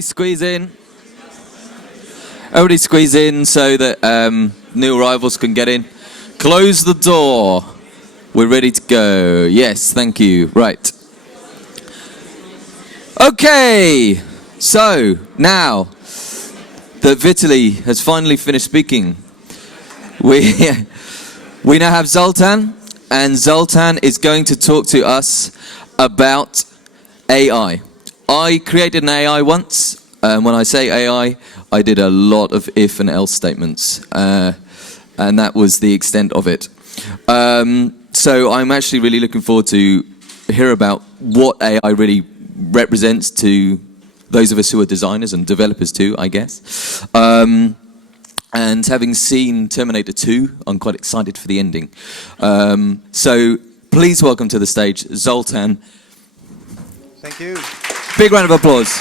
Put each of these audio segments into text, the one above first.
Squeeze in. Everybody squeeze in so that new arrivals can get in. Close the door. We're ready to go. Yes, thank you. Right. Okay. So, now that Vitaly has finally finished speaking, we now have Zoltan, and Zoltan is going to talk to us about AI. I created an AI once. When I say AI, I did a lot of if and else statements, and that was the extent of it. So I'm actually really looking forward to hear about what AI really represents to those of us who are designers and developers too, I guess. And having seen Terminator 2, I'm quite excited for the ending. So please welcome to the stage Zoltan. Thank you. Big round of applause.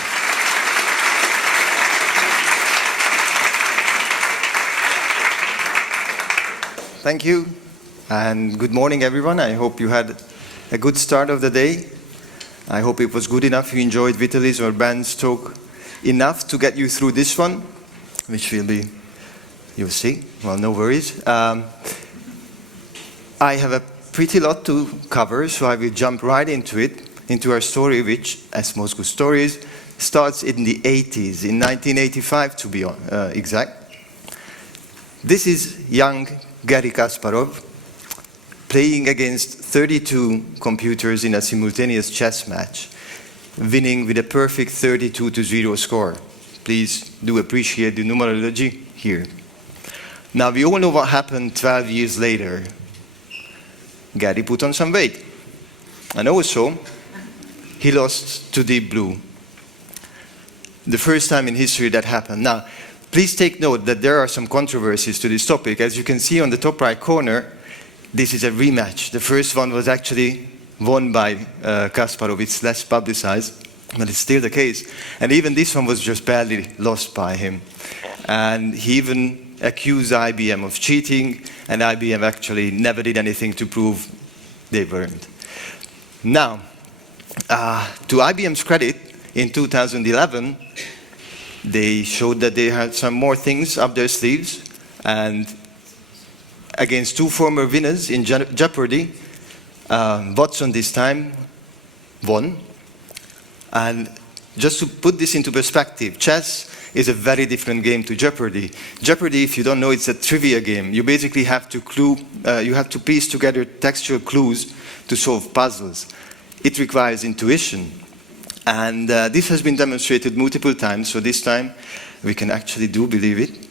Thank you, and good morning, everyone. I hope you had a good start of the day. I hope it was good enough. You enjoyed Vitaly's or Ben's talk enough to get you through this one, which will be, you'll see. Well, no worries. I have a pretty lot to cover, so I will jump right into it. Into our story, which, as most good stories, starts in the 80s, in 1985 to be exact. This is young Garry Kasparov playing against 32 computers in a simultaneous chess match, winning with a perfect 32-0 score. Please do appreciate the numerology here. Now, we all know what happened 12 years later. Garry put on some weight. And also, he lost to Deep Blue. The first time in history that happened. Now, please take note that there are some controversies to this topic. As you can see on the top right corner, this is a rematch. The first one was actually won by Kasparov. It's less publicized, but it's still the case. And even this one was just barely lost by him. And he even accused IBM of cheating, and IBM actually never did anything to prove they weren't. Now, to IBM's credit, in 2011, they showed that they had some more things up their sleeves, and against two former winners in Jeopardy, Watson this time won. And just to put this into perspective, chess is a very different game to Jeopardy. Jeopardy, if you don't know, it's a trivia game. You basically have to piece together textual clues to solve puzzles. It requires intuition. And this has been demonstrated multiple times, so this time we can actually do believe it.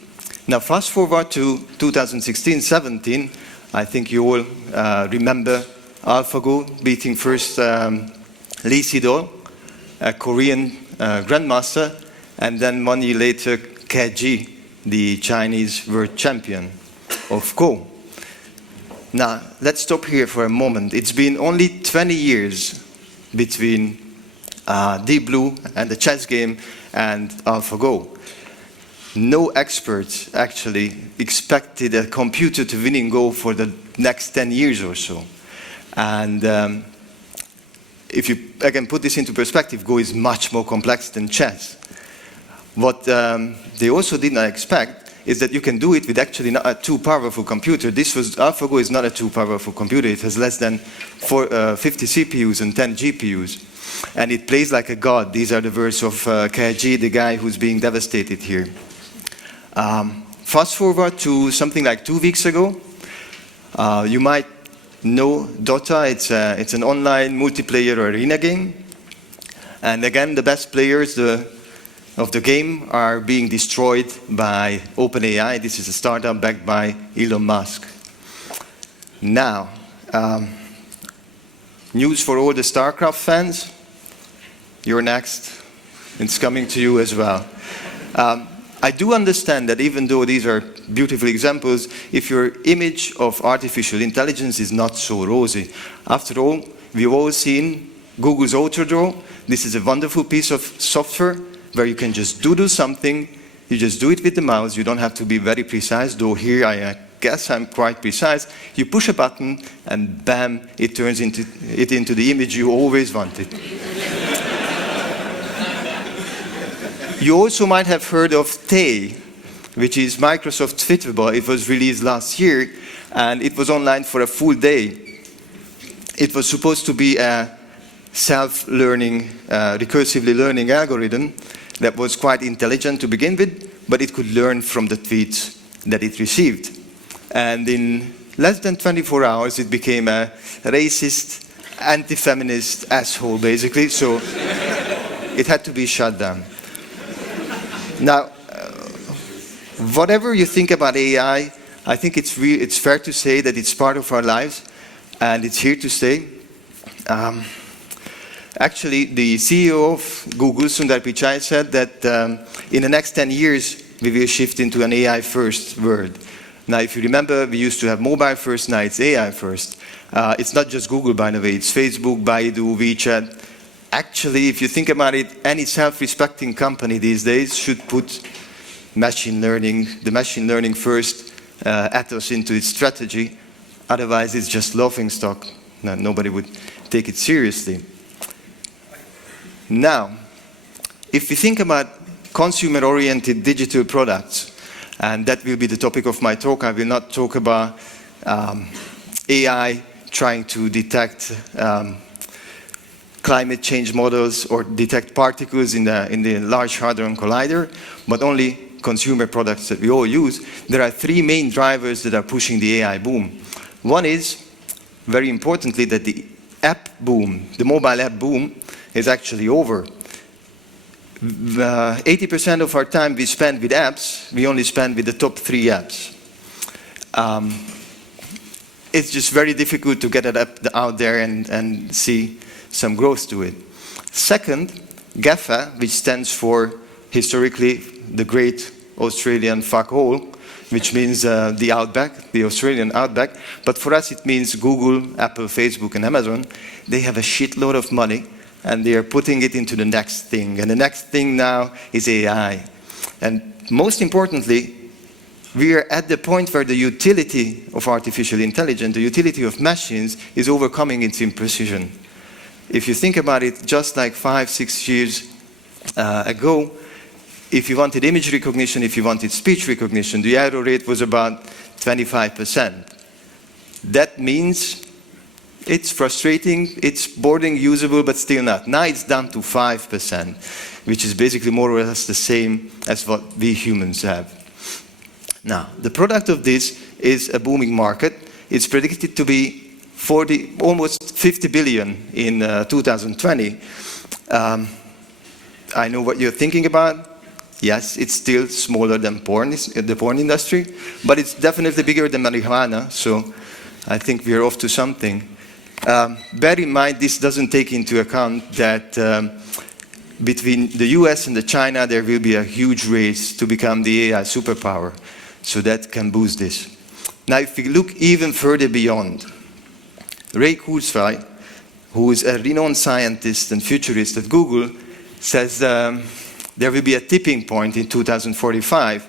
Now, fast forward to 2016-17, I think you all remember AlphaGo beating first Lee Sedol, a Korean grandmaster, and then 1 year later, Ke, the Chinese world champion of Go. Now, let's stop here for a moment. It's been only 20 years between Deep Blue and the chess game and AlphaGo. No experts actually expected a computer to win in Go for the next 10 years or so. And if you, again, put this into perspective, Go is much more complex than chess. What they also did not expect is that you can do it with actually not a too powerful computer. AlphaGo is not a too powerful computer. It has less than 50 CPUs and 10 GPUs. And it plays like a god. These are the words of Ke, the guy who's being devastated here. Fast forward to something like 2 weeks ago. You might know Dota. It's an online multiplayer arena game. And again, the best players of the game are being destroyed by OpenAI. This is a startup backed by Elon Musk. Now, news for all the StarCraft fans. You're next. It's coming to you as well. I do understand that even though these are beautiful examples, if your image of artificial intelligence is not so rosy. After all, we've all seen Google's AutoDraw. This is a wonderful piece of software where you can just do something. You just do it with the mouse. You don't have to be very precise, though here I guess I'm quite precise. You push a button and bam, it turns into the image you always wanted. You also might have heard of Tay, which is Microsoft's Twitterbot. It was released last year, and it was online for a full day. It was supposed to be a self-learning, recursively learning algorithm that was quite intelligent to begin with, but it could learn from the tweets that it received. And in less than 24 hours, it became a racist, anti-feminist asshole, basically, so it had to be shut down. Now, whatever you think about AI, I think it's fair to say that it's part of our lives, and it's here to stay. Actually, the CEO of Google, Sundar Pichai, said that in the next 10 years, we will shift into an AI-first world. Now, if you remember, we used to have mobile first, now it's AI first. It's not just Google, by the way, it's Facebook, Baidu, WeChat. Actually, if you think about it, any self-respecting company these days should put machine learning, the machine learning first ethos into its strategy. Otherwise, it's just laughingstock. No, nobody would take it seriously. Now, if we think about consumer-oriented digital products, and that will be the topic of my talk, I will not talk about AI trying to detect climate change models or detect particles in the Large Hadron Collider, but only consumer products that we all use. There are three main drivers that are pushing the AI boom. One is, very importantly, that the app boom, the mobile app boom, is actually over. 80% of our time we spend with apps, we only spend with the top 3 apps. It's just very difficult to get it out there and see some growth to it. Second, GAFA, which stands for, historically, the Great Australian Fuck All, which means the outback, the Australian outback. But for us it means Google, Apple, Facebook, and Amazon. They have a shitload of money, and they are putting it into the next thing. And the next thing now is AI. And most importantly, we are at the point where the utility of artificial intelligence, the utility of machines, is overcoming its imprecision. If you think about it, just like 5-6 years ago, if you wanted image recognition, if you wanted speech recognition, the error rate was about 25%. That means it's frustrating, it's boring, usable, but still not. Now it's down to 5%, which is basically more or less the same as what we humans have. Now, the product of this is a booming market. It's predicted to be almost 50 billion in 2020. I know what you're thinking about. Yes, it's still smaller than the porn industry, but it's definitely bigger than marijuana, so I think we're off to something. Bear in mind, this doesn't take into account that between the US and China, there will be a huge race to become the AI superpower, so that can boost this. Now, if we look even further beyond, Ray Kurzweil, who is a renowned scientist and futurist at Google, says there will be a tipping point in 2045.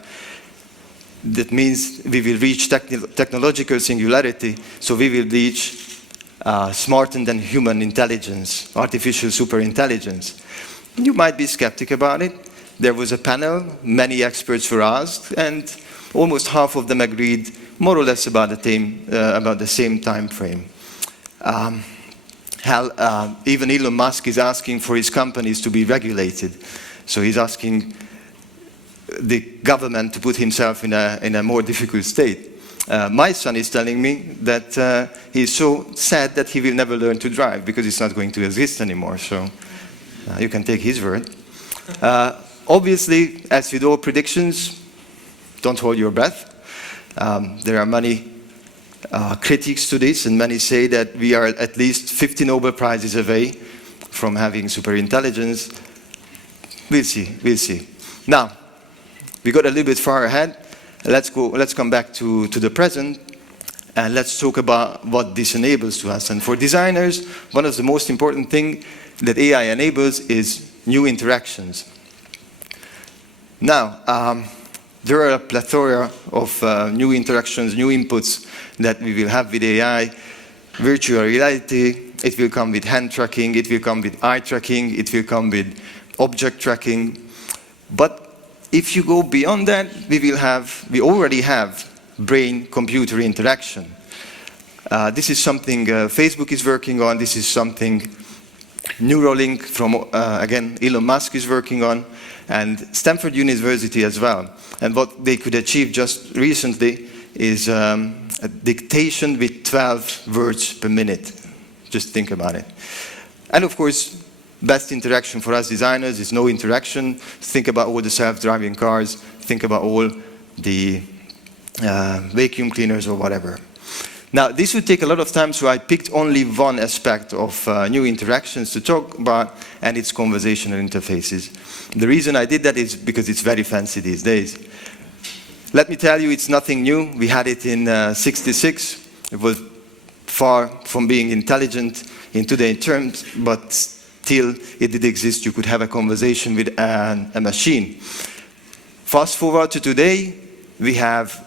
That means we will reach technological singularity, so we will reach smarter than human intelligence, artificial superintelligence. You might be skeptic about it. There was a panel, many experts were asked, and almost half of them agreed more or less about the same time frame. Even Elon Musk is asking for his companies to be regulated. So he's asking the government to put himself in a more difficult state. My son is telling me that he's so sad that he will never learn to drive because it's not going to exist anymore. So you can take his word. Obviously, as with all predictions, don't hold your breath. There are many critics to this, and many say that we are at least 50 Nobel Prizes away from having superintelligence. We'll see, we'll see. Now, we got a little bit far ahead. Let's come back to the present, and let's talk about what this enables to us. And for designers, one of the most important things that AI enables is new interactions. Now, there are a plethora of new interactions, new inputs that we will have with AI. Virtual reality, it will come with hand tracking, it will come with eye tracking, it will come with object tracking. But if you go beyond that, we already have brain-computer interaction. This is something Facebook is working on. This is something Neuralink from, again, Elon Musk is working on, and Stanford University as well. And what they could achieve just recently is a dictation with 12 words per minute. Just think about it. And of course, best interaction for us designers is no interaction. Think about all the self-driving cars. Think about all the vacuum cleaners or whatever. Now, this would take a lot of time, so I picked only one aspect of new interactions to talk about, and it's conversational interfaces. The reason I did that is because it's very fancy these days. Let me tell you, it's nothing new. We had it in '66. It was far from being intelligent in today's terms, but still it did exist. You could have a conversation with a machine. Fast forward to today, we have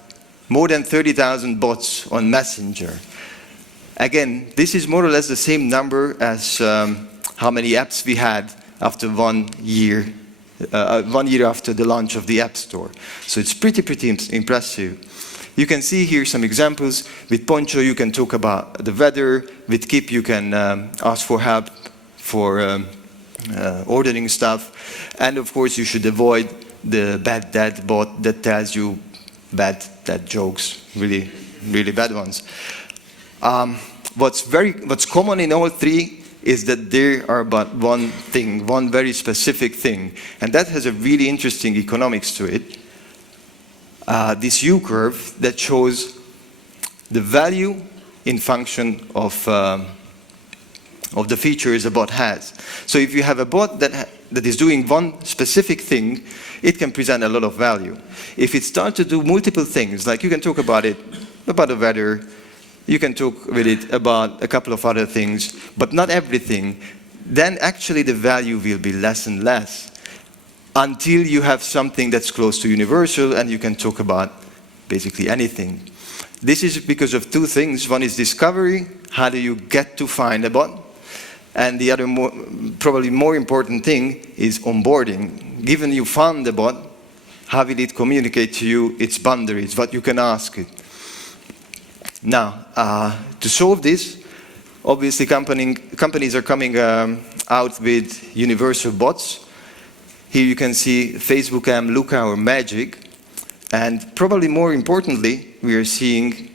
more than 30,000 bots on Messenger. Again, this is more or less the same number as how many apps we had after 1 year after the launch of the App Store. So it's pretty impressive. You can see here some examples. With Poncho, you can talk about the weather. With Kip, you can ask for help for ordering stuff. And of course, you should avoid the bad dad bot that tells you bad dad jokes, really, really bad ones. What's common in all three is that there are but one thing, one very specific thing, and that has a really interesting economics to it. This U-curve that shows the value in function of the features a bot has. So if you have a bot that is doing one specific thing, it can present a lot of value. If it starts to do multiple things, like you can talk about the weather, you can talk with it about a couple of other things, but not everything, then actually the value will be less and less until you have something that's close to universal and you can talk about basically anything. This is because of two things. One is discovery. How do you get to find a bot? And the other, probably more important thing is onboarding. Given you found the bot, how will it communicate to you its boundaries, what you can ask it? Now, to solve this, obviously companies are coming out with universal bots. Here you can see Facebook M, Luca, or Magic. And probably more importantly, we are seeing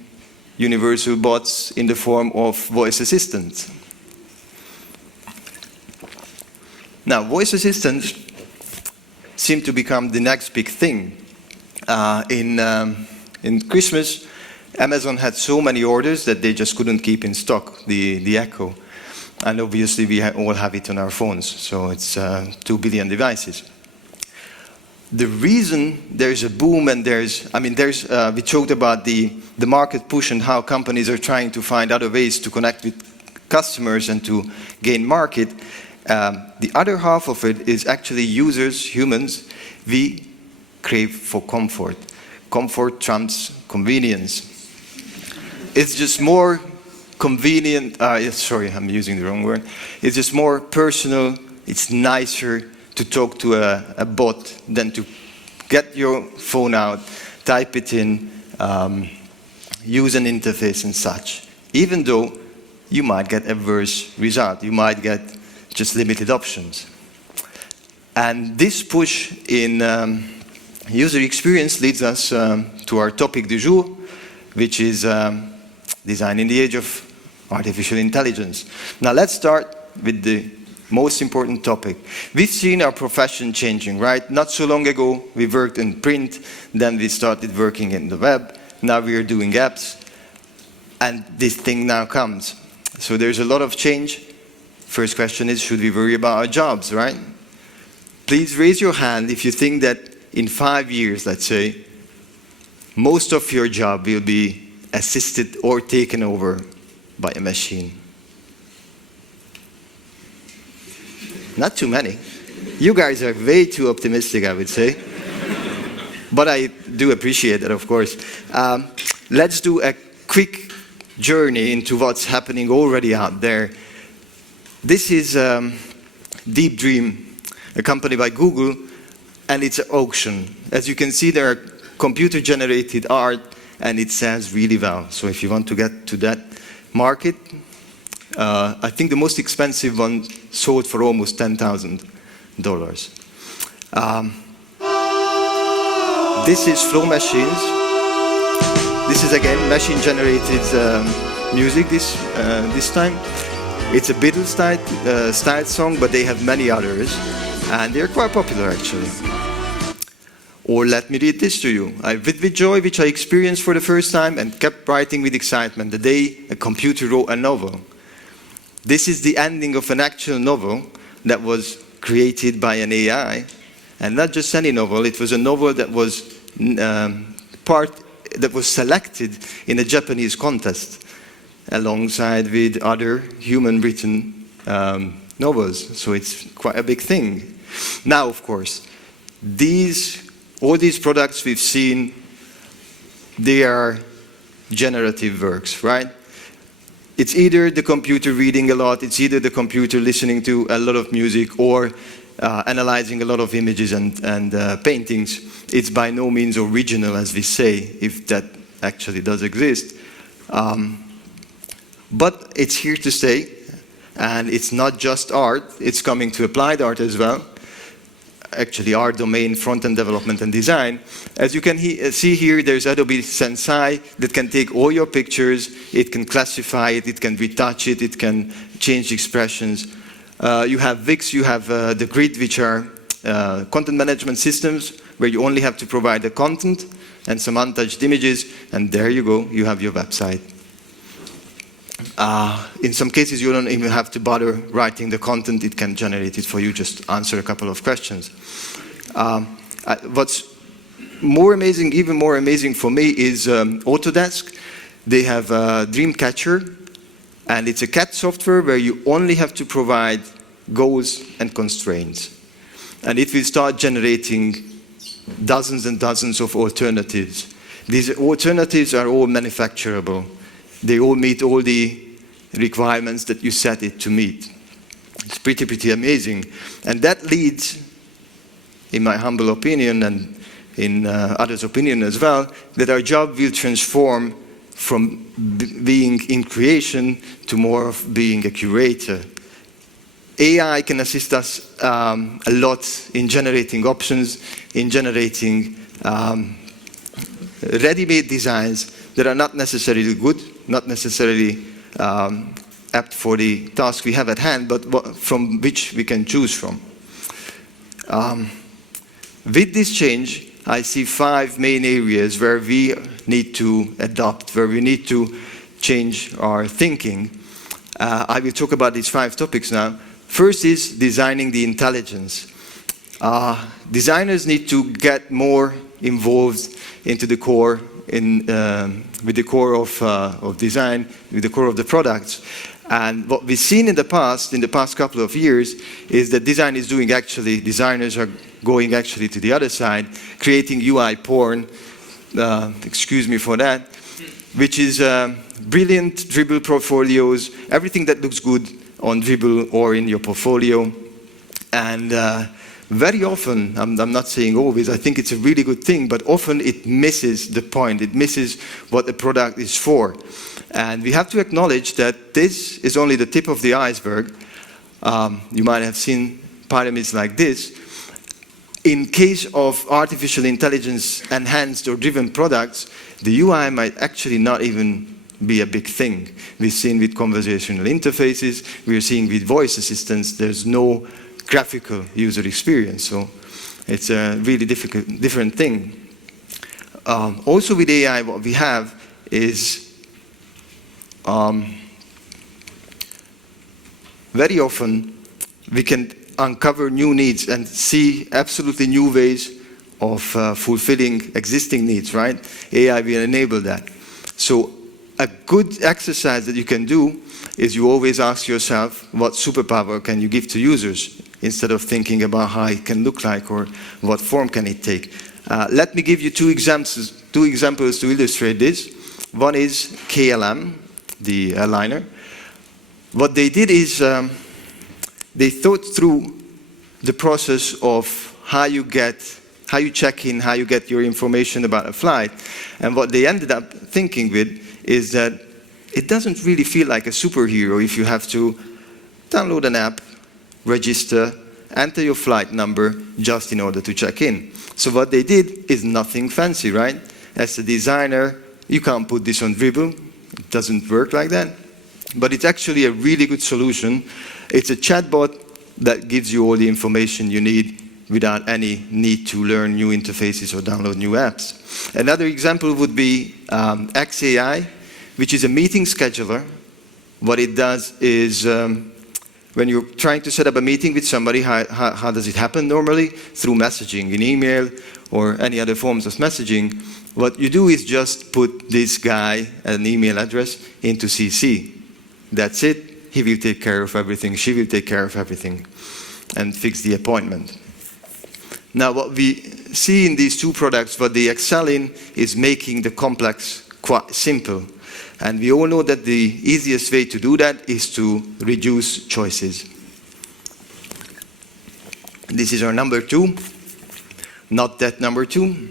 universal bots in the form of voice assistants. Now, voice assistants seem to become the next big thing. In Christmas, Amazon had so many orders that they just couldn't keep in stock the Echo. And obviously, we all have it on our phones, so it's 2 billion devices. The reason there's a boom and we talked about the market push and how companies are trying to find other ways to connect with customers and to gain market. The other half of it is actually users, humans, we crave for comfort. Comfort trumps convenience. It's just more convenient, sorry, I'm using the wrong word. It's just more personal, it's nicer to talk to a bot than to get your phone out, type it in, use an interface and such. Even though you might get a worse result, you might get just limited options. And this push in user experience leads us to our topic du jour, which is design in the age of artificial intelligence. Now let's start with the most important topic. We've seen our profession changing, right? Not so long ago, we worked in print, then we started working in the web, now we are doing apps, and this thing now comes. So there's a lot of change. First question is, should we worry about our jobs, right? Please raise your hand if you think that in 5 years, let's say, most of your job will be assisted or taken over by a machine. Not too many. You guys are way too optimistic, I would say. But I do appreciate that, of course. Let's do a quick journey into what's happening already out there. This is Deep Dream, a company by Google. and it's an auction. As you can see, there are computer-generated art, and it sells really well. So if you want to get to that market, I think the most expensive one sold for almost $10,000. This is Flow Machines. This is again machine-generated music this time. It's a Beatles style song, but they have many others, and they're quite popular actually. Or let me read this to you. I writ with joy, which I experienced for the first time, and kept writing with excitement the day a computer wrote a novel. This is the ending of an actual novel that was created by an AI, and not just any novel. It was a novel that was selected in a Japanese contest, alongside with other human-written novels. So it's quite a big thing. Now, of course, all these products we've seen, they are generative works, right? It's either the computer reading a lot, it's either the computer listening to a lot of music, or analyzing a lot of images and paintings. It's by no means original, as we say, if that actually does exist. But it's here to stay, and it's not just art, it's coming to applied art as well. Actually, our domain, front-end development and design. As you can see here, there's Adobe Sensei that can take all your pictures, it can classify it, it can retouch it, it can change expressions. You have Wix, you have the Grid, which are content management systems, where you only have to provide the content and some untouched images, and there you go, you have your website. In some cases, you don't even have to bother writing the content. It can generate it for you, just answer a couple of questions. What's more amazing, even more amazing for me, is Autodesk. They have Dreamcatcher, and it's a CAD software where you only have to provide goals and constraints. And it will start generating dozens and dozens of alternatives. These alternatives are all manufacturable. They all meet all the requirements that you set it to meet. It's pretty amazing. And that leads, in my humble opinion, and in others' opinion as well, that our job will transform from being in creation to more of being a curator. AI can assist us a lot in generating options, in generating ready-made designs that are not necessarily good, not necessarily apt for the task we have at hand, but from which we can choose from. With this change, I see 5 main areas where we need to adopt, where we need to change our thinking. I will talk about these 5 topics now. First is designing the intelligence. Designers need to get more involved into the core, with the core of design, with the core of the products. And what we've seen in the past couple of years, is that designers are going actually to the other side, creating UI porn, excuse me for that, which is brilliant Dribbble portfolios, everything that looks good on Dribbble or in your portfolio. And very often, I'm not saying always, I think it's a really good thing, but often it misses the point. It misses what the product is for. And we have to acknowledge that this is only the tip of the iceberg. You might have seen pyramids like this. In case of artificial intelligence enhanced or driven products, the UI might actually not even be a big thing. We've seen with conversational interfaces, we're seeing with voice assistants, there's no graphical user experience. So it's a really different thing. Also with AI, what we have is very often we can uncover new needs and see absolutely new ways of fulfilling existing needs, right? AI will enable that. So a good exercise that you can do is you always ask yourself, what superpower can you give to users, instead of thinking about how it can look like or what form can it take. Let me give you two examples to illustrate this. One is KLM, the airliner. What they did is they thought through the process of how you get how you check in, how you get your information about a flight. And what they ended up thinking with is that it doesn't really feel like a superhero if you have to download an app, register, enter your flight number just in order to check in. So what they did is nothing fancy, right? As a designer, you can't put this on Dribble. It doesn't work like that. But it's actually a really good solution. It's a chatbot that gives you all the information you need without any need to learn new interfaces or download new apps. Another example would be XAI, which is a meeting scheduler. What it does is when you're trying to set up a meeting with somebody, how does it happen normally? Through messaging, in email, or any other forms of messaging. What you do is just put this guy an email address into CC. That's it. He will take care of everything. She will take care of everything and fix the appointment. Now, what we see in these two products, what they excel in is making the complex quite simple. And we all know that the easiest way to do that is to reduce choices. This is our number 2. Not that number 2.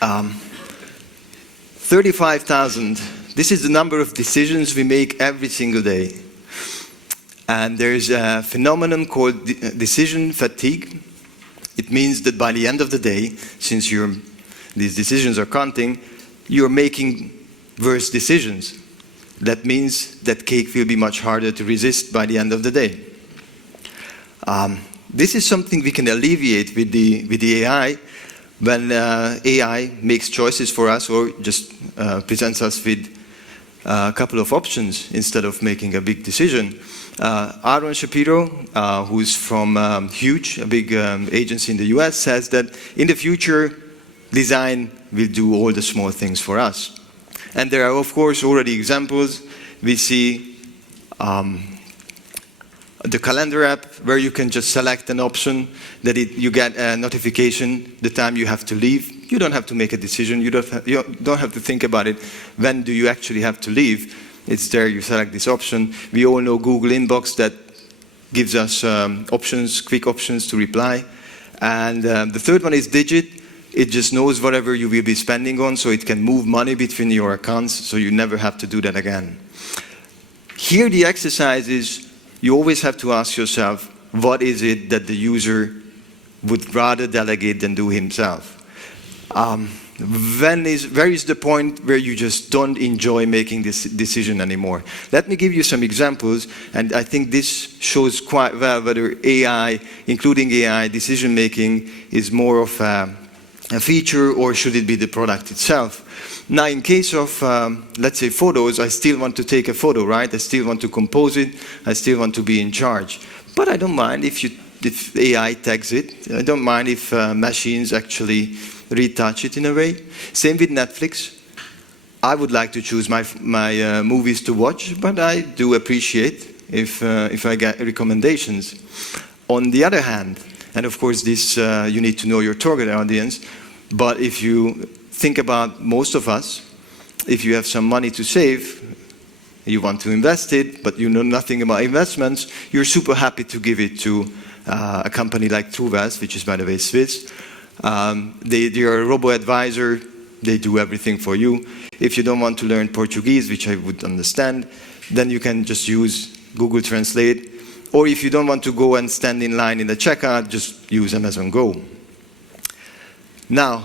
35,000. This is the number of decisions we make every single day. And there's a phenomenon called decision fatigue. It means that by the end of the day, since these decisions are counting, you're making worse decisions. That means that cake will be much harder to resist by the end of the day. This is something we can alleviate with the AI when AI makes choices for us or just presents us with a couple of options instead of making a big decision. Aaron Shapiro, who's from Huge, a big agency in the US, says that in the future, design will do all the small things for us. And there are, of course, already examples. We see the calendar app, where you can just select an option that you get a notification the time you have to leave. You don't have to make a decision. You don't have to think about it. When do you actually have to leave? It's there. You select this option. We all know Google Inbox that gives us options, quick options to reply. And the third one is Digit. It just knows whatever you will be spending on, so it can move money between your accounts, so you never have to do that again. Here the exercise is, you always have to ask yourself, what is it that the user would rather delegate than do himself? Where is the point where you just don't enjoy making this decision anymore? Let me give you some examples, and I think this shows quite well whether AI, including AI decision-making, is more of a feature or should it be the product itself. Now, in case of, let's say, photos, I still want to take a photo, right? I still want to compose it. I still want to be in charge. But I don't mind if AI tags it. I don't mind if machines actually retouch it in a way. Same with Netflix. I would like to choose my movies to watch, but I do appreciate if I get recommendations. On the other hand, and of course this you need to know your target audience, but if you think about most of us, if you have some money to save, you want to invest it, but you know nothing about investments, you're super happy to give it to a company like Truvas, which is, by the way, Swiss. They are a robo-advisor. They do everything for you. If you don't want to learn Portuguese, which I would understand, then you can just use Google Translate. Or if you don't want to go and stand in line in the checkout, just use Amazon Go. Now,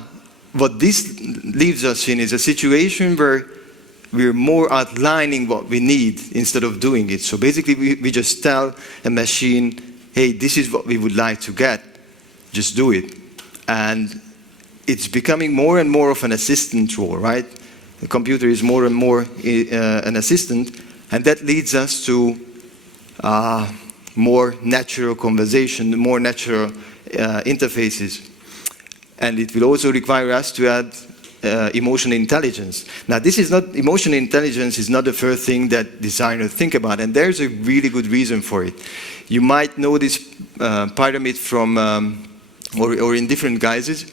what this leaves us in is a situation where we're more outlining what we need instead of doing it. So basically, we just tell a machine, hey, this is what we would like to get. Just do it. And it's becoming more and more of an assistant role, right? The computer is more and more an assistant, and that leads us to more natural conversation, more natural interfaces. And it will also require us to add emotional intelligence. Now, emotional intelligence is not the first thing that designers think about, and there's a really good reason for it. You might know this pyramid from, or in different guises.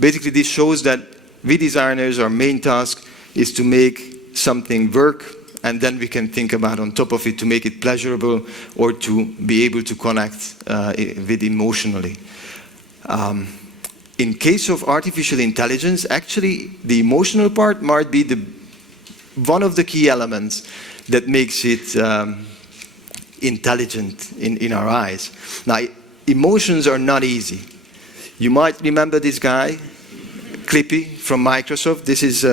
Basically, this shows that we designers, our main task is to make something work, and then we can think about on top of it to make it pleasurable or to be able to connect with emotionally. in case of artificial intelligence, actually the emotional part might be one of the key elements that makes it intelligent in our eyes. Now, emotions are not easy. You might remember this guy, Clippy from Microsoft. This is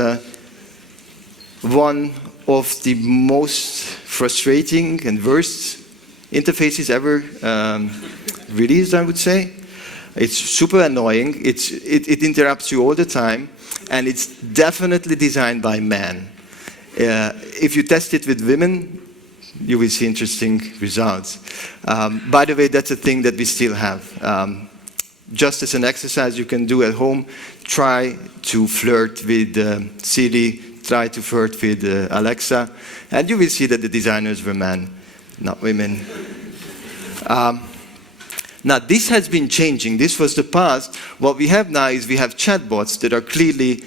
one of the most frustrating and worst interfaces ever released, I would say. It's super annoying. It interrupts you all the time, and it's definitely designed by men. If you test it with women, you will see interesting results. By the way, that's a thing that we still have. Just as an exercise you can do at home, try to flirt with Siri, try to flirt with Alexa, and you will see that the designers were men, not women. Now, this has been changing. This was the past. What we have now is we have chatbots that are clearly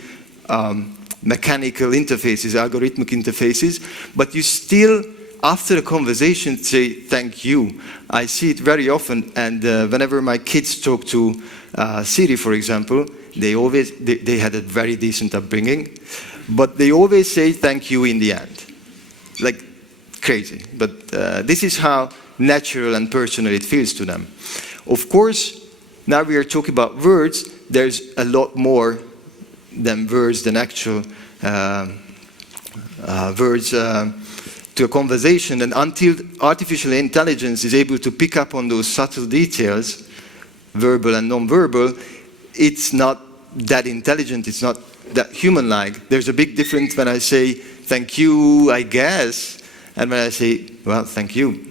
mechanical interfaces, algorithmic interfaces, but you still, after a conversation, say, thank you. I see it very often, and whenever my kids talk to Siri, for example, they had a very decent upbringing, but they always say thank you in the end. Like, crazy. But this is how natural and personal it feels to them. Of course, now we are talking about words. There's a lot more than words, than actual words to a conversation. And until artificial intelligence is able to pick up on those subtle details, verbal and non-verbal, it's not that intelligent, it's not that human-like. There's a big difference when I say, thank you, I guess, and when I say, well, thank you.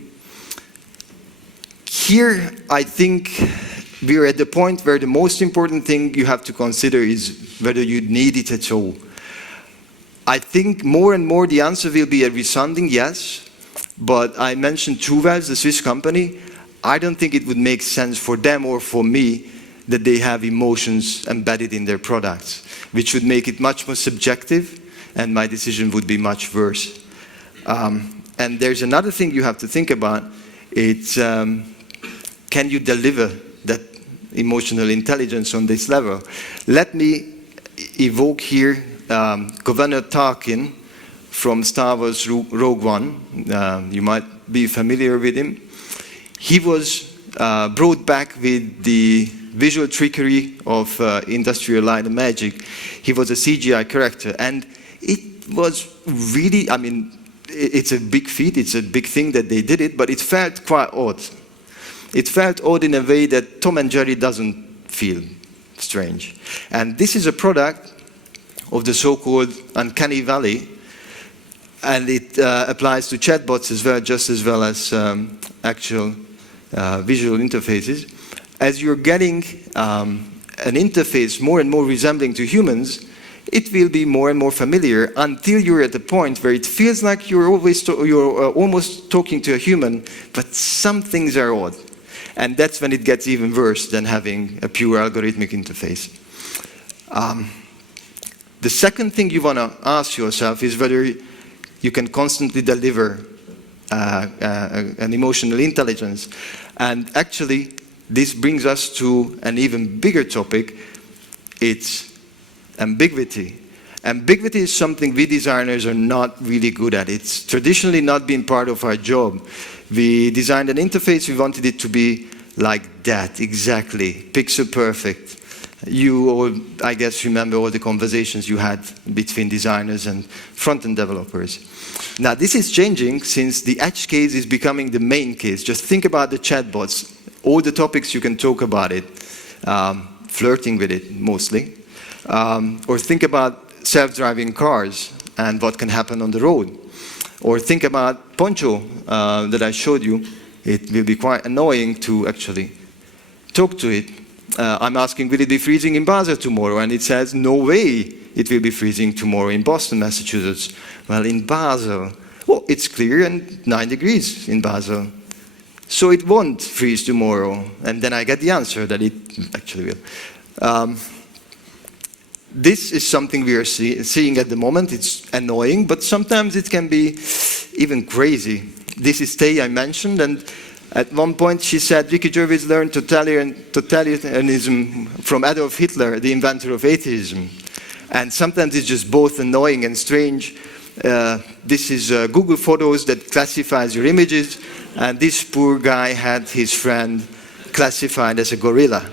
Here, I think we're at the point where the most important thing you have to consider is whether you need it at all. I think more and more the answer will be a resounding yes, but I mentioned Truvalves, the Swiss company. I don't think it would make sense for them or for me that they have emotions embedded in their products, which would make it much more subjective, and my decision would be much worse. And there's another thing you have to think about. It's can you deliver that emotional intelligence on this level? Let me evoke here Governor Tarkin from Star Wars Rogue One. You might be familiar with him. He was brought back with the visual trickery of Industrial Light and Magic. He was a CGI character, and it was really, I mean, it's a big feat, it's a big thing that they did it, but it felt quite odd. It felt odd in a way that Tom and Jerry doesn't feel strange. And this is a product of the so-called uncanny valley, and it applies to chatbots as well, just as well as actual visual interfaces. As you're getting an interface more and more resembling to humans, it will be more and more familiar until you're at the point where it feels like you're almost talking to a human, but some things are odd. And that's when it gets even worse than having a pure algorithmic interface. The second thing you want to ask yourself is whether you can constantly deliver an emotional intelligence. And actually, this brings us to an even bigger topic. It's ambiguity. Ambiguity is something we designers are not really good at. It's traditionally not been part of our job. We designed an interface, we wanted it to be like that, exactly, pixel perfect. You all, I guess, remember all the conversations you had between designers and front-end developers. Now, this is changing since the edge case is becoming the main case. Just think about the chatbots, all the topics you can talk about it, flirting with it mostly. Or think about self-driving cars and what can happen on the road. Or think about Poncho that I showed you. It will be quite annoying to actually talk to it. I'm asking, will it be freezing in Basel tomorrow? And it says, no way it will be freezing tomorrow in Boston, Massachusetts. Well, in Basel, well, it's clear and 9 degrees in Basel. So it won't freeze tomorrow. And then I get the answer that it actually will. This is something we are seeing at the moment. It's annoying, but sometimes it can be even crazy. This is Tay I mentioned, and At one point, she said, Ricky Gervais learned totalitarianism from Adolf Hitler, the inventor of atheism. And sometimes it's just both annoying and strange. This is Google Photos that classifies your images, and this poor guy had his friend classified as a gorilla.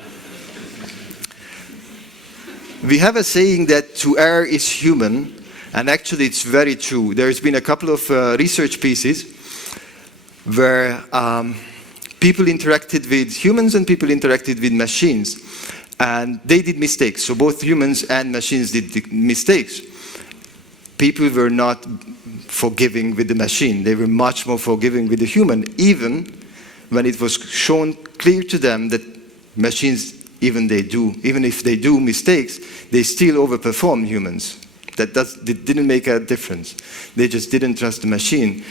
We have a saying that to err is human, and actually it's very true. There's been a couple of research pieces where people interacted with humans and people interacted with machines, and they did mistakes. So both humans and machines did mistakes. People were not forgiving with the machine. They were much more forgiving with the human, even when it was shown clear to them that machines, even if they do mistakes, they still overperform humans. It didn't make a difference. They just didn't trust the machine.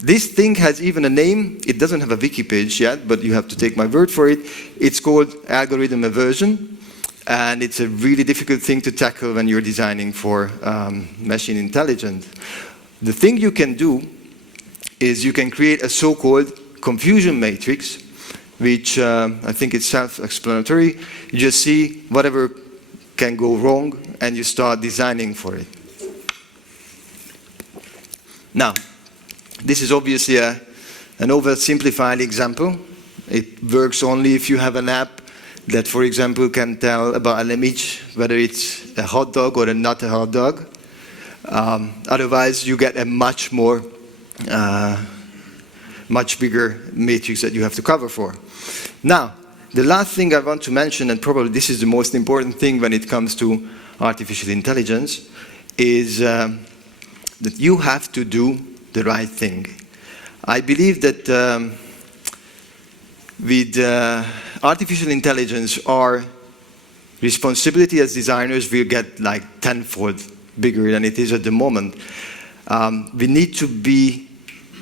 This thing has even a name. It doesn't have a wiki page yet, but you have to take my word for it. It's called algorithm aversion, and it's a really difficult thing to tackle when you're designing for machine intelligence. The thing you can do is you can create a so-called confusion matrix, which I think it's self-explanatory. You just see whatever can go wrong, and you start designing for it. Now, this is obviously an oversimplified example. It works only if you have an app that, for example, can tell about an image, whether it's a hot dog or not a hot dog. Otherwise, you get a much bigger matrix that you have to cover for. Now, the last thing I want to mention, and probably this is the most important thing when it comes to artificial intelligence, is that you have to do the right thing. I believe that with artificial intelligence, our responsibility as designers will get like tenfold bigger than it is at the moment. We need to be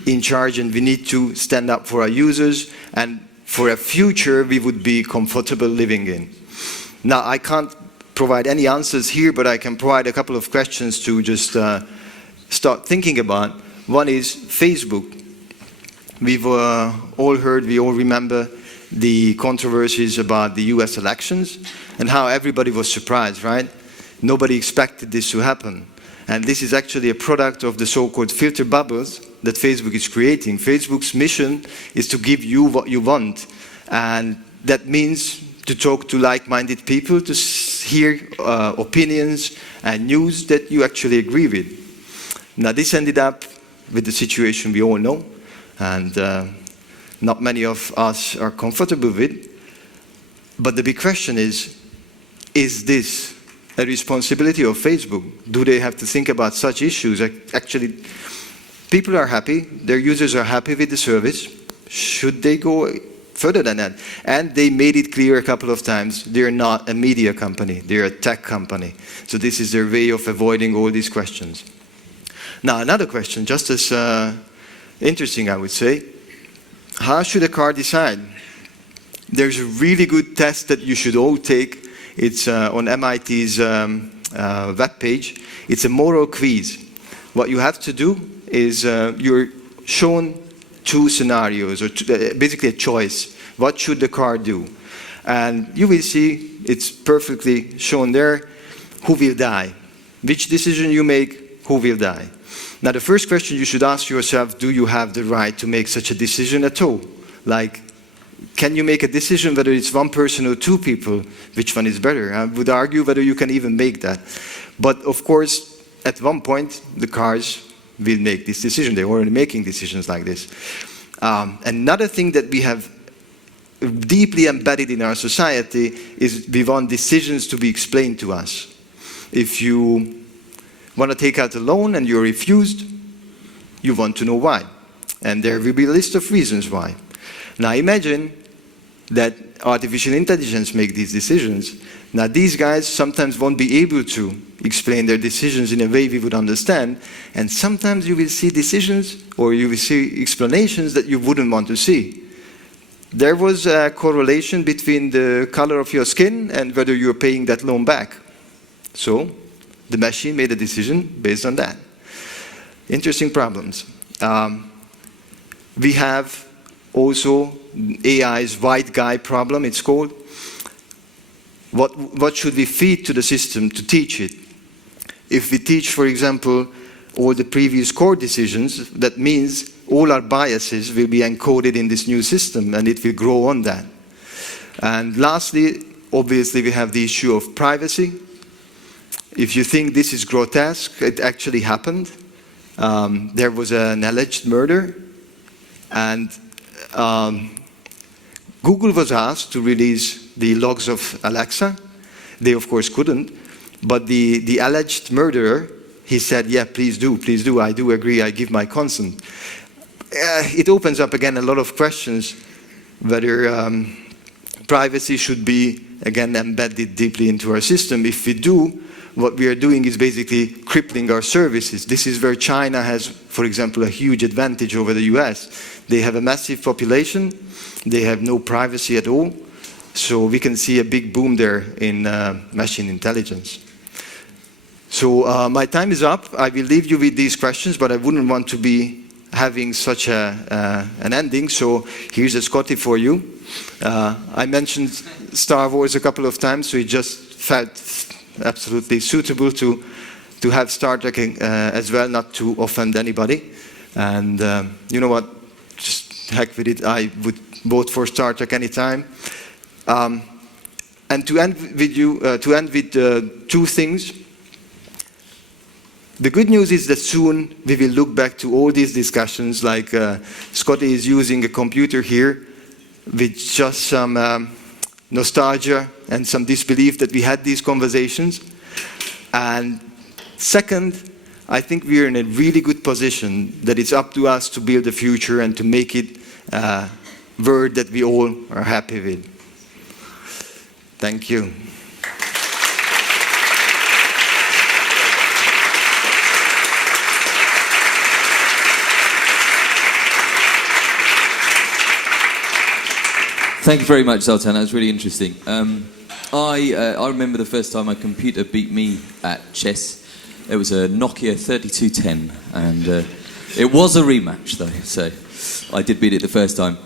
in charge, and we need to stand up for our users and for a future we would be comfortable living in. Now, I can't provide any answers here, but I can provide a couple of questions to just start thinking about. One is Facebook. We've all heard, we all remember the controversies about the US elections and how everybody was surprised, right? Nobody expected this to happen. And this is actually a product of the so-called filter bubbles that Facebook is creating. Facebook's mission is to give you what you want. And that means to talk to like-minded people, to hear opinions and news that you actually agree with. Now, this ended up with the situation we all know, and not many of us are comfortable with. But the big question is this a responsibility of Facebook? Do they have to think about such issues? Actually, people are happy, their users are happy with the service. Should they go further than that? And they made it clear a couple of times, they're not a media company, they're a tech company. So this is their way of avoiding all these questions. Now, another question, just as interesting, I would say. How should a car decide? There's a really good test that you should all take. It's on MIT's webpage. It's a moral quiz. What you have to do is you're shown two scenarios, or basically a choice. What should the car do? And you will see it's perfectly shown there. Who will die? Which decision you make, who will die? Now, the first question you should ask yourself, do you have the right to make such a decision at all? Like, can you make a decision whether it's one person or two people? Which one is better? I would argue whether you can even make that. But of course, at one point, the cars will make this decision. They're already making decisions like this. Another thing that we have deeply embedded in our society is we want decisions to be explained to us. If you want to take out a loan and you're refused, you want to know why. And there will be a list of reasons why. Now imagine that artificial intelligence make these decisions. Now these guys sometimes won't be able to explain their decisions in a way we would understand, and sometimes you will see decisions or you will see explanations that you wouldn't want to see. There was a correlation between the color of your skin and whether you're paying that loan back. So the machine made a decision based on that. Interesting problems. We have also AI's white guy problem, it's called. What should we feed to the system to teach it? If we teach, for example, all the previous core decisions, that means all our biases will be encoded in this new system, and it will grow on that. And lastly, obviously, we have the issue of privacy. If you think this is grotesque, it actually happened. There was an alleged murder, and Google was asked to release the logs of Alexa. They, of course, couldn't. But the alleged murderer, he said, yeah, please do, I do agree, I give my consent. It opens up again a lot of questions whether privacy should be, again, embedded deeply into our system. If we do, what we are doing is basically crippling our services. This is where China has, for example, a huge advantage over the US. They have a massive population, they have no privacy at all, so we can see a big boom there in machine intelligence. So my time is up. I will leave you with these questions, but I wouldn't want to be having such an ending, so here's a Scotty for you. I mentioned Star Wars a couple of times, so it just felt absolutely suitable to have Star Trek as well, not to offend anybody. And you know what, just heck with it, I would vote for Star Trek anytime. And to end with two things. The good news is that soon we will look back to all these discussions, like Scotty is using a computer here with just some nostalgia and some disbelief that we had these conversations. And second, I think we are in a really good position that it's up to us to build the future and to make it a world that we all are happy with. Thank you. Thank you very much, Zoltan. That was really interesting. I remember the first time a computer beat me at chess. It was a Nokia 3210, and it was a rematch, though, so I did beat it the first time.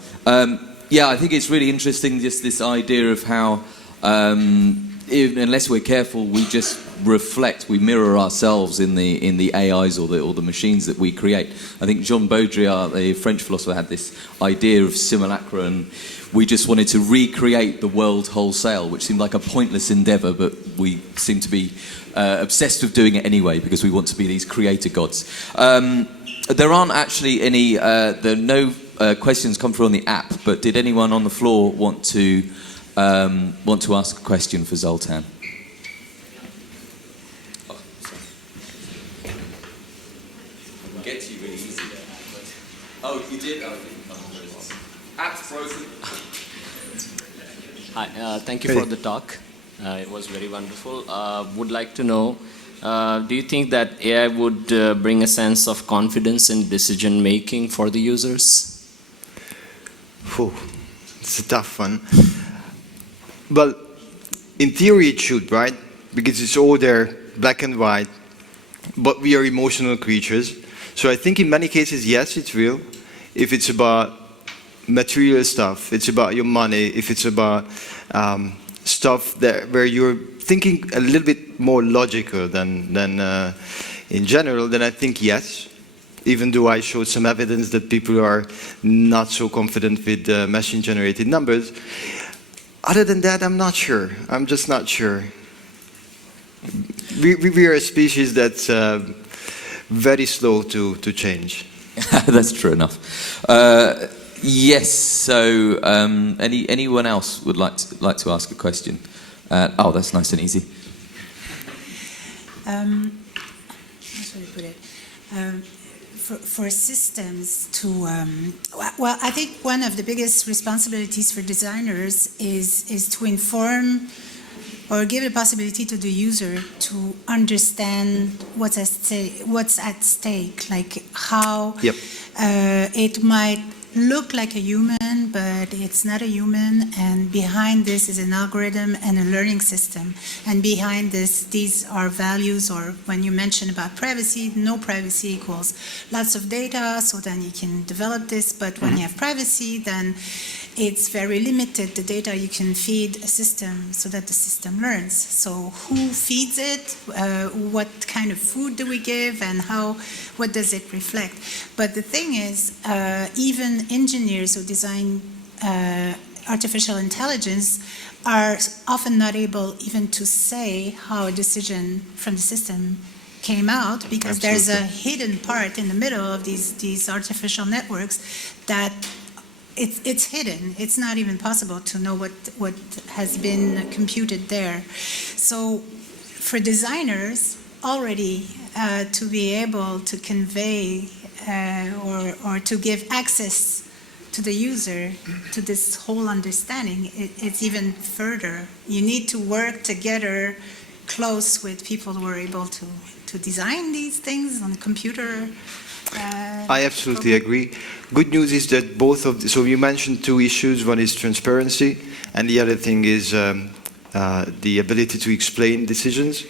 Yeah, I think it's really interesting, just this idea of how, unless we're careful, we just reflect, we mirror ourselves in the AIs or the machines that we create. I think Jean Baudrillard, the French philosopher, had this idea of simulacra, and we just wanted to recreate the world wholesale, which seemed like a pointless endeavour, but we seem to be obsessed with doing it anyway because we want to be these creator gods. There aren't actually any, there are no questions come through on the app, but did anyone on the floor want to ask a question for Zoltan? Oh, sorry. I'll get to you really easy there. Oh, you did? Oh, app's broken. Hi, thank you for the talk. It was very wonderful. Would like to know, do you think that AI would bring a sense of confidence in decision making for the users? It's a tough one. Well, in theory it should, right? Because it's all there, black and white. But we are emotional creatures. So I think in many cases, yes, it will. If it's about material stuff, it's about your money, if it's about stuff that where you're thinking a little bit more logical than in general, then I think yes. Even though I showed some evidence that people are not so confident with machine-generated numbers. Other than that, I'm not sure. I'm just not sure. We are a species that's very slow to change. That's true enough. Yes. So, anyone else would like to ask a question? Oh, that's nice and easy. How should I put it? For systems to, well, I think one of the biggest responsibilities for designers is to inform or give the possibility to the user to understand what's at stake, like how it might look like a human, but it's not a human, and behind this is an algorithm and a learning system. And behind this, these are values, or when you mention about privacy, no privacy equals lots of data, so then you can develop this, but when you have privacy, then it's very limited, the data you can feed a system so that the system learns. So who feeds it, what kind of food do we give, and what does it reflect? But the thing is, even engineers who design artificial intelligence are often not able even to say how a decision from the system came out, because there's a hidden part in the middle of these artificial networks that it's hidden. It's not even possible to know what has been computed there. So for designers already to be able to convey or to give access to the user to this whole understanding, it's even further. You need to work together close with people who are able to design these things on the computer. I absolutely agree. Good news is that so you mentioned two issues. One is transparency, and the other thing is the ability to explain decisions.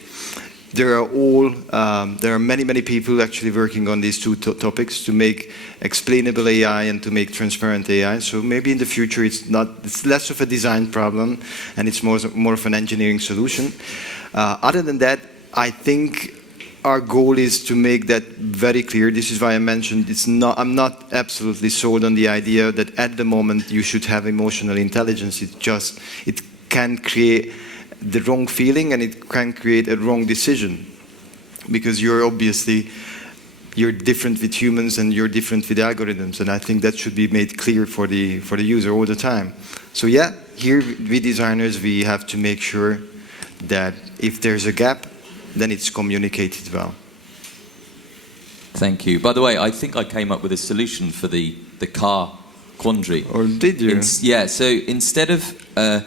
There are many people actually working on these two topics, to make explainable AI and to make transparent AI. So maybe in the future it's less of a design problem and it's more of an engineering solution. Other than that, I think our goal is to make that very clear. This is why I mentioned I'm not absolutely sold on the idea that at the moment you should have emotional intelligence. It can create the wrong feeling and it can create a wrong decision, because you're different with humans and you're different with algorithms, and I think that should be made clear for the user all the time. So yeah, here we designers, we have to make sure that if there's a gap, then it's communicated well. Thank you. By the way, I think I came up with a solution for the car quandary. Or did you? Yeah, so instead of the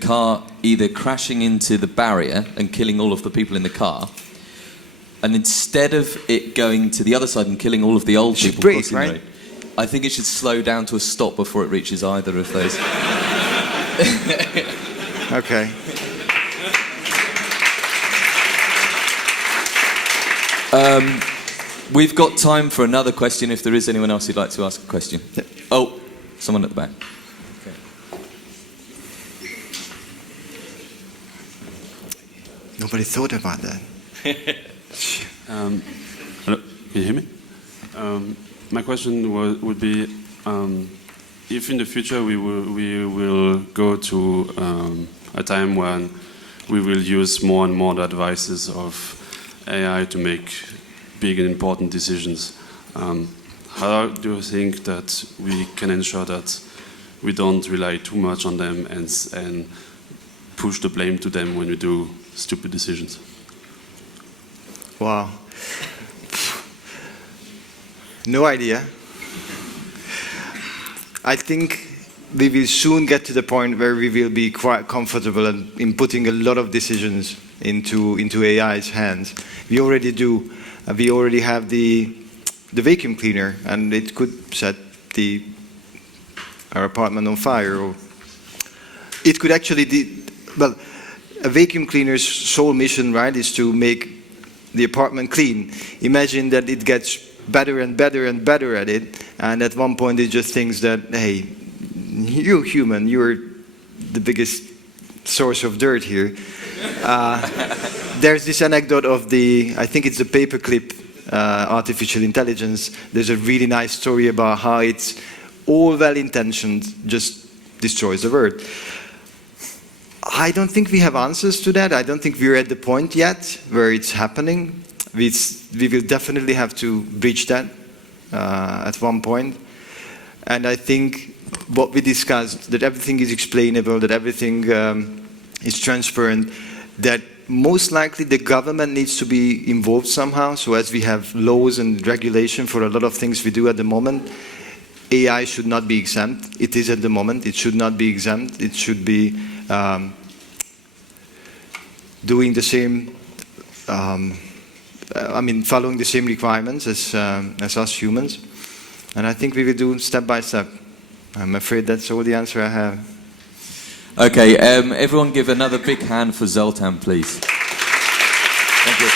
car either crashing into the barrier and killing all of the people in the car, and instead of it going to the other side and killing all of the old people crossing the road, I think it should slow down to a stop before it reaches either of those. Okay. We've got time for another question if there is anyone else who'd like to ask a question. Yeah. Oh, someone at the back. Nobody thought about that. Hello, can you hear me? My question would be, if in the future we will go to a time when we will use more and more the devices of AI to make big and important decisions, how do you think that we can ensure that we don't rely too much on them and push the blame to them when we do stupid decisions? Wow. No idea. I think we will soon get to the point where we will be quite comfortable in putting a lot of decisions into AI's hands. We already do. We already have the vacuum cleaner, and it could set our apartment on fire. Or it could actually, a vacuum cleaner's sole mission, right, is to make the apartment clean. Imagine that it gets better and better and better at it, and at one point it just thinks that, hey, you human, you're the biggest source of dirt here. There's this anecdote of I think it's the paperclip artificial intelligence. There's a really nice story about how it's all well-intentioned, just destroys the world. I don't think we have answers to that. I don't think we're at the point yet where it's happening. We will definitely have to breach that at one point. And I think what we discussed, that everything is explainable, that everything is transparent, that most likely the government needs to be involved somehow. So as we have laws and regulation for a lot of things we do at the moment, AI should not be exempt. It is at the moment. It should not be exempt. It should be doing the same, following the same requirements as us humans. And I think we will do step by step. I'm afraid that's all the answer I have. Okay, everyone give another big hand for Zoltan, please. Thank you.